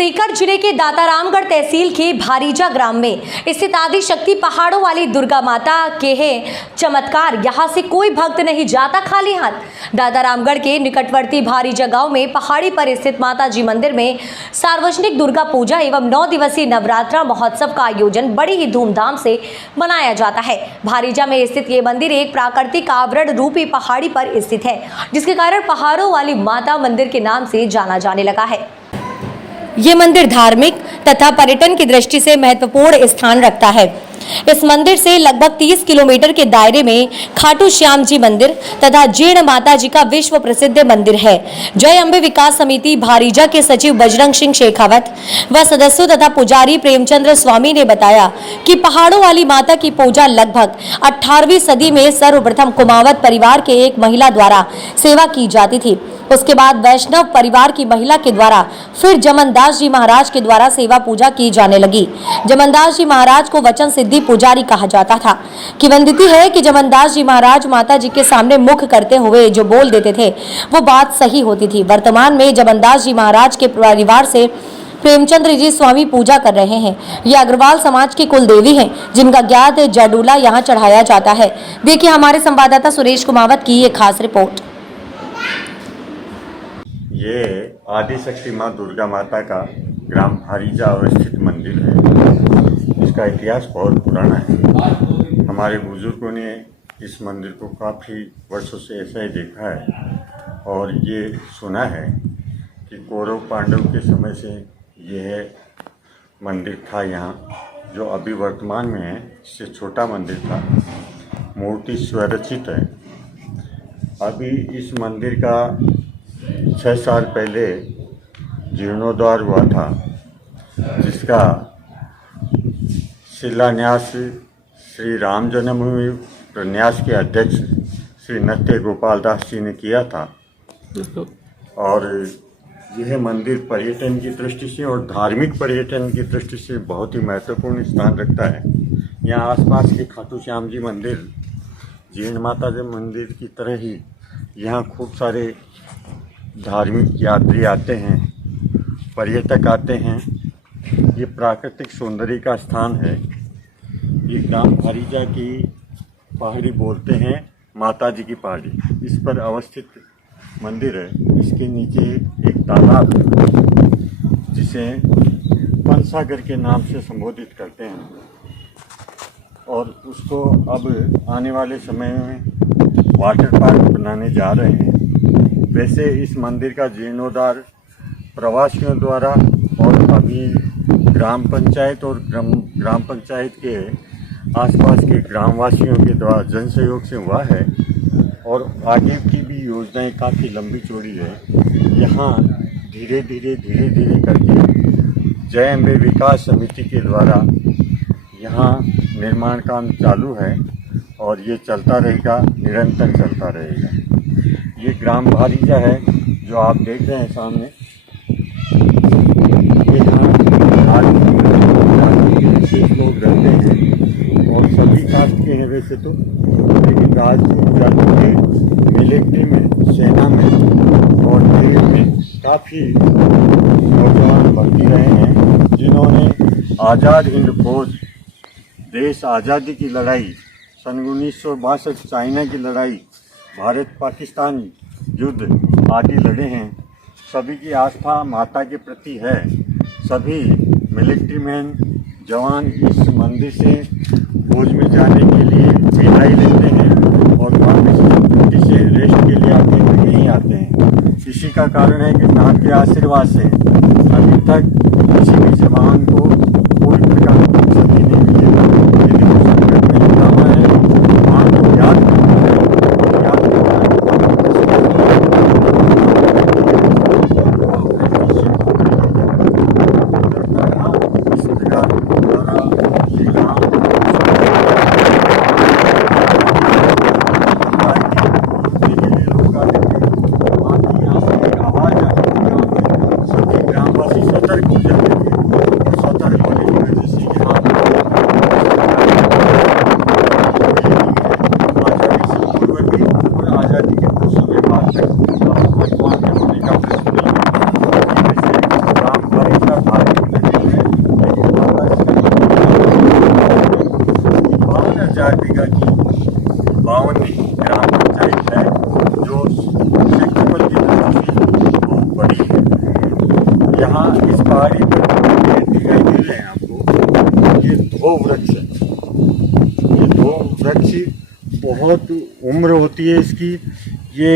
सीकर जिले के दातारामगढ़ तहसील के भारीजा ग्राम में स्थित आदि शक्ति पहाड़ों वाली दुर्गा माता के हैं चमत्कार। यहां से कोई भक्त नहीं जाता खाली हाथ। दातारामगढ़ के निकटवर्ती भारीजा गांव में पहाड़ी पर स्थित माता जी मंदिर में सार्वजनिक दुर्गा पूजा एवं 9 दिवसीय नवरात्रा महोत्सव का आयोजन बड़ी ही धूमधाम से मनाया जाता है। भारीजा में स्थित ये मंदिर एक प्राकृतिक आवरण रूपी पहाड़ी पर स्थित है, जिसके कारण पहाड़ों वाली माता मंदिर के नाम से जाना जाने लगा है। ये मंदिर धार्मिक तथा पर्यटन की दृष्टि से महत्वपूर्ण स्थान रखता है। इस मंदिर से लगभग 30 किलोमीटर के दायरे में खाटू श्याम जी मंदिर तथा जीर्ण माता जी का विश्व प्रसिद्ध मंदिर है। जय अम्बे विकास समिति भारीजा के सचिव बजरंग सिंह शेखावत व सदस्यों तथा पुजारी प्रेमचंद्र स्वामी ने बताया कि पहाड़ों वाली माता की पूजा लगभग 18वीं सदी में सर्वप्रथम कुमावत परिवार के एक महिला द्वारा सेवा की जाती थी। उसके बाद वैष्णव परिवार की महिला के द्वारा फिर जमनदास जी महाराज के द्वारा सेवा पूजा की जाने लगी। जमनदास जी महाराज को वचन सिद्धि पुजारी कहा जाता था। किंवदंती है कि जमनदास जी महाराज माता जी के सामने मुख करते हुए जो बोल देते थे वो बात सही होती थी। वर्तमान में जमनदास जी महाराज के परिवार से प्रेमचंद्र जी स्वामी पूजा कर रहे हैं। ये अग्रवाल समाज की कुल देवी हैं, जिनका ज्ञात जाडूला यहाँ चढ़ाया जाता है। देखिए हमारे संवाददाता सुरेश कुमावत की ये खास रिपोर्ट। ये आदि शक्ति माँ दुर्गा माता का ग्राम भारीजा अवस्थित मंदिर है। इसका इतिहास बहुत पुराना है। हमारे बुजुर्गों ने इस मंदिर को काफ़ी वर्षों से ऐसा ही देखा है और ये सुना है कि कौरव पांडव के समय से यह मंदिर था यहाँ, जो अभी वर्तमान में है। इससे छोटा मंदिर था, मूर्ति स्वरचित है। अभी इस मंदिर का 6 साल पहले जीर्णोद्धार हुआ था, जिसका शिलान्यास श्री राम जन्मभूमि प्रन्यास के अध्यक्ष श्री नत्य गोपाल दास जी ने किया था। और यह मंदिर पर्यटन की दृष्टि से और धार्मिक पर्यटन की दृष्टि से बहुत ही महत्वपूर्ण स्थान रखता है। यहाँ आसपास के खाटू श्याम जी मंदिर, जीर्ण माता जी मंदिर की तरह ही यहाँ खूब सारे धार्मिक यात्री आते हैं, पर्यटक आते हैं। ये प्राकृतिक सौंदर्य का स्थान है। ये ग्राम भारीजा की पहाड़ी बोलते हैं, माता जी की पहाड़ी। इस पर अवस्थित मंदिर है। इसके नीचे एक तालाब है, जिसे पंसागर के नाम से संबोधित करते हैं और उसको अब आने वाले समय में वाटर पार्क बनाने जा रहे हैं। वैसे इस मंदिर का जीर्णोद्धार प्रवासियों द्वारा और अभी ग्राम पंचायत और ग्राम पंचायत के आसपास के ग्रामवासियों के द्वारा जन सहयोग से हुआ है और आगे की भी योजनाएं काफ़ी लंबी चौड़ी है। यहाँ धीरे धीरे करके जय अम्बे विकास समिति के द्वारा यहाँ निर्माण काम चालू है और ये चलता रहेगा, निरंतर चलता रहेगा। ये ग्राम भारीजा है जो आप देख रहे हैं सामने। ये यहाँ विशेष लोग रहते हैं और सभी कास्ट के हैं वैसे तो, लेकिन राजपूत जाति के मिलिट्री में, सेना में और जेल में काफ़ी नौजवान भर्ती रहे हैं, जिन्होंने आज़ाद हिंद फौज, देश आज़ादी की लड़ाई, सन 1962 चाइना की लड़ाई, भारत पाकिस्तान युद्ध आदि लड़े हैं। सभी की आस्था माता के प्रति है। सभी मिलिट्री मैन जवान इस मंदिर से फौज में जाने के लिए विदाई लेते हैं और वापस ड्यूटी से रेस्ट के लिए आते हैं, यहीं आते हैं। इसी का कारण है कि माँ के आशीर्वाद से अभी तक किसी भी जवान को कोई प्रकार की क्षति नहीं मिली है। यदि वो संकट में जुड़ा हुआ है, माँ को याद करना है, सतर्क हो जाते हैं। सतर्क होने की वजह से यहाँ इस पहाड़ी पर जो पेड़ दिखाई दे रहे हैं आपको, ये 2 वृक्ष है। ये 2 वृक्ष बहुत उम्र होती है इसकी। ये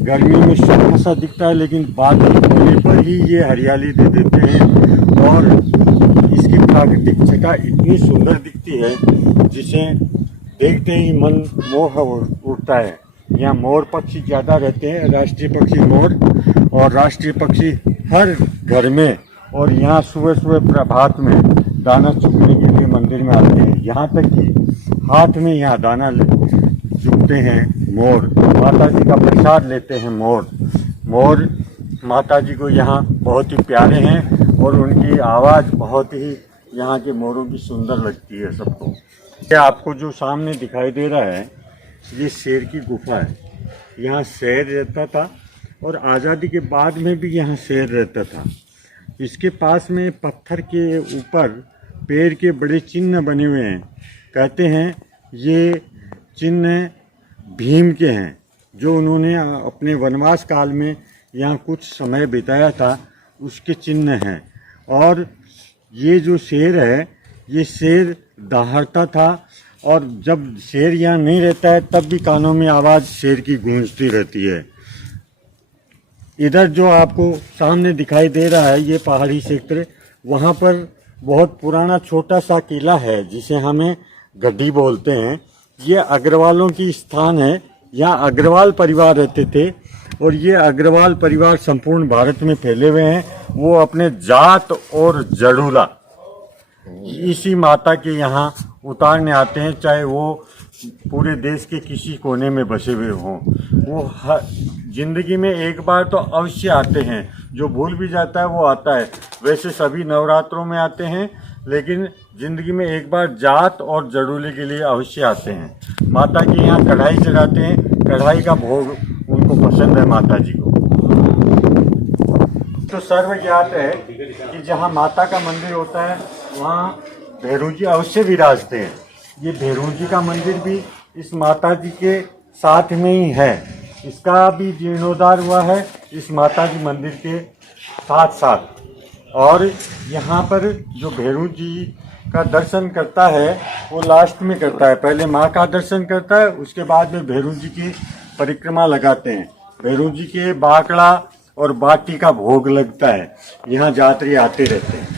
गर्मी में सूखा सा दिखता है, लेकिन बादल होने पर ही ये हरियाली दे देते हैं और इसकी प्राकृतिक छटा इतनी सुंदर दिखती है जिसे देखते ही मन मोह उठता है। यहाँ मोर पक्षी ज़्यादा रहते हैं, राष्ट्रीय पक्षी मोर, और राष्ट्रीय पक्षी हर घर में, और यहाँ सुबह सुबह प्रभात में दाना चुगने के लिए मंदिर में आते हैं। यहाँ तक कि हाथ में यहाँ दाना चुगते हैं मोर, माता जी का प्रसाद लेते हैं मोर। मोर माता जी को यहाँ बहुत ही प्यारे हैं और उनकी आवाज़ बहुत ही यहाँ के मोरों की सुंदर लगती है सबको। ये आपको जो सामने दिखाई दे रहा है, ये शेर की गुफा है। यहाँ शेर रहता था और आज़ादी के बाद में भी यहाँ शेर रहता था। इसके पास में पत्थर के ऊपर पेड़ के बड़े चिन्ह बने हुए हैं। कहते हैं ये चिन्ह भीम के हैं, जो उन्होंने अपने वनवास काल में यहाँ कुछ समय बिताया था, उसके चिन्ह हैं। और ये जो शेर है, ये शेर दहाड़ता था, और जब शेर यहाँ नहीं रहता है तब भी कानों में आवाज़ शेर की गूंजती रहती है। इधर जो आपको सामने दिखाई दे रहा है, ये पहाड़ी क्षेत्र, वहाँ पर बहुत पुराना छोटा सा किला है जिसे हमें गड्ढी बोलते हैं। ये अग्रवालों की स्थान है। यहाँ अग्रवाल परिवार रहते थे और ये अग्रवाल परिवार संपूर्ण भारत में फैले हुए हैं। वो अपने जात और जड़ूला इसी माता के यहाँ उतारने आते हैं, चाहे वो पूरे देश के किसी कोने में बसे हुए हों। वो जिंदगी में एक बार तो अवश्य आते हैं, जो भूल भी जाता है वो आता है। वैसे सभी नवरात्रों में आते हैं, लेकिन ज़िंदगी में एक बार जात और जड़ूले के लिए अवश्य आते हैं। माता के यहाँ कढ़ाई चढ़ाते हैं, कढ़ाई का भोग उनको पसंद है माता जी को। तो सर्व ज्ञात है कि जहाँ माता का मंदिर होता है वहाँ भैरू जी अवश्य विराजते हैं। ये भैरू जी का मंदिर भी इस माता जी के साथ में ही है। इसका भी जीर्णोद्धार हुआ है इस माता जी मंदिर के साथ साथ। और यहाँ पर जो भैरू जी का दर्शन करता है वो लास्ट में करता है। पहले माँ का दर्शन करता है, उसके बाद में भैरू जी की परिक्रमा लगाते हैं। भैरू जी के बाकड़ा और बाटी का भोग लगता है। यहाँ यात्री आते रहते हैं।